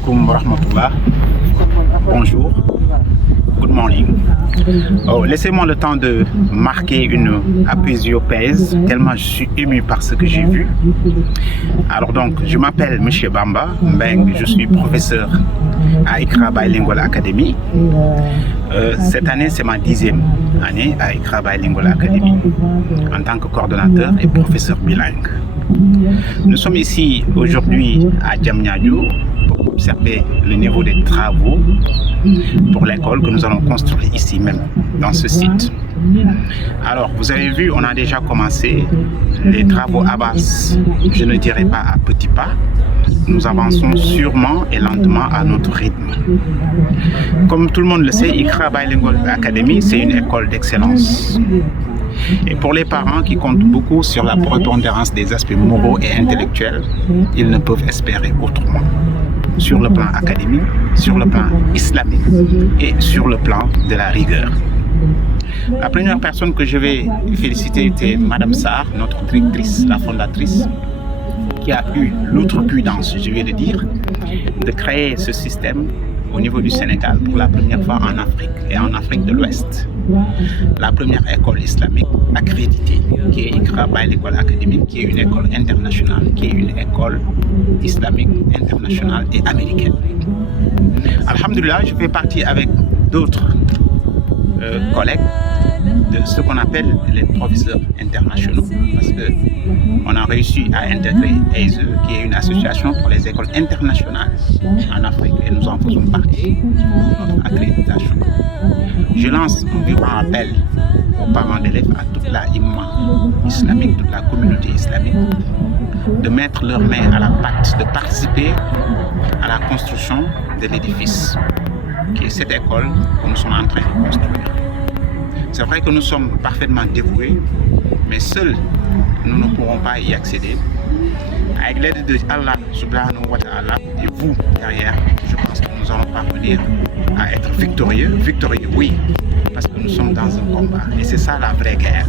alaikum wa rahmatullah. Bonjour. Good morning. Oh, laissez-moi le temps de marquer une apésio-pèse, tellement je suis ému par ce que j'ai vu. Alors donc, je m'appelle M. Bamba Mbeng, je suis professeur à ICRA Bilingual Academy. Cette année, c'est ma 10e année à ICRA Bilingual Academy en tant que coordonnateur et professeur bilingue. Nous sommes ici aujourd'hui à Diamniadio pour observer le niveau des travaux pour l'école que nous allons construire ici même, dans ce site. Alors, vous avez vu, on a déjà commencé. Les travaux avancent, je ne dirais pas à petits pas. Nous avançons sûrement et lentement à notre rythme. Comme tout le monde le sait, ICRA Bilingual Academy, c'est une école d'excellence. Et pour les parents qui comptent beaucoup sur la prépondérance des aspects moraux et intellectuels, ils ne peuvent espérer autrement. Sur le plan académique, sur le plan islamique et sur le plan de la rigueur. La première personne que je vais féliciter était Madame Sarr, notre directrice, la fondatrice, qui a eu l'outrecuidance, je vais le dire, de créer ce système au niveau du Sénégal pour la première fois en Afrique et en Afrique de l'Ouest. La première école islamique accréditée, qui est ICRA Bilingual Academy, qui est une école internationale, qui est une école islamique internationale et américaine. Alhamdulillah, je fais partie avec d'autres collègues de ce qu'on appelle les professeurs internationaux, parce qu'on a réussi à intégrer AISE, qui est une association pour les écoles internationales en Afrique, et nous en faisons partie pour notre accréditation. Je lance un vibrant appel aux parents d'élèves, à toute la imma islamique, toute la communauté islamique, de mettre leurs mains à la pâte, de participer à la construction de l'édifice, qui est cette école que nous sommes en train de construire. C'est vrai que nous sommes parfaitement dévoués, mais seuls nous ne pourrons pas y accéder. Avec l'aide de Allah subhanahu wa ta'ala et vous derrière, je pense que nous allons parvenir à être victorieux. Victorieux, oui, parce que nous sommes dans un combat. Et c'est ça la vraie guerre.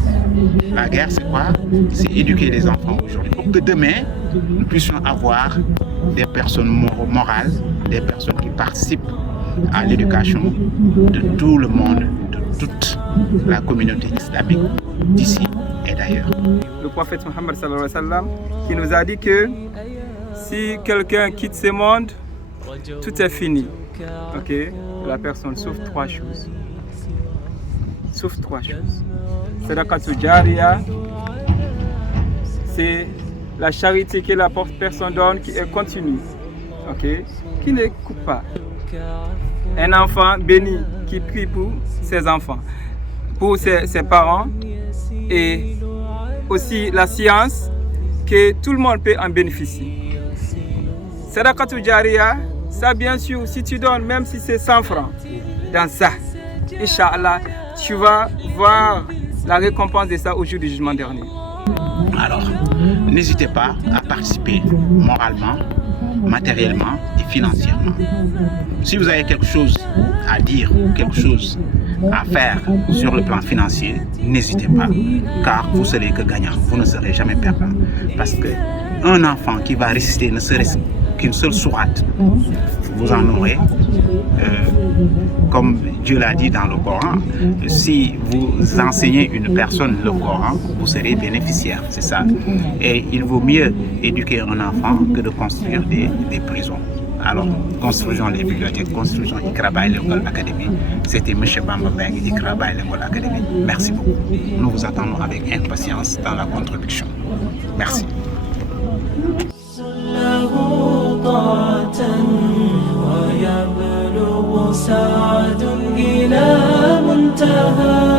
La guerre, c'est quoi? C'est éduquer les enfants aujourd'hui pour que demain, nous puissions avoir des personnes morales, des personnes qui participent à l'éducation de tout le monde, de toute la communauté islamique d'ici et d'ailleurs. Le prophète Mohammed sallallahu alayhi wa sallam qui nous a dit que si quelqu'un quitte ce monde, tout est fini. Ok? La personne souffre trois choses. Sauf trois choses. Sadaqatul Jariya, c'est la charité que la personne donne qui est continue. Ok? Qui ne coupe pas. Un enfant béni qui prie pour ses enfants, pour ses parents, et aussi la science, que tout le monde peut en bénéficier. Sadaqatul Jariya, ça bien sûr, si tu donnes, même si c'est 100 francs, dans ça, Inch'Allah, tu vas voir la récompense de ça au jour du jugement dernier. Alors, n'hésitez pas à participer moralement, matériellement et financièrement. Si vous avez quelque chose à dire ou quelque chose à faire sur le plan financier, n'hésitez pas, car vous serez que gagnant, vous ne serez jamais perdant. Parce qu'un enfant qui va réciter ne serait-ce qu'une seule sourate, vous en aurez, comme Dieu l'a dit dans le Coran, si vous enseignez une personne le Coran, vous serez bénéficiaire, c'est ça. Et il vaut mieux éduquer un enfant que de construire des prisons. Alors, construisons les bibliothèques, construisons ICRA Bilingual Academy. C'était M. Bamba Mbeng, ICRA Bilingual Academy. Merci beaucoup. Nous vous attendons avec impatience dans la contribution. Merci. سعد إلى منتهى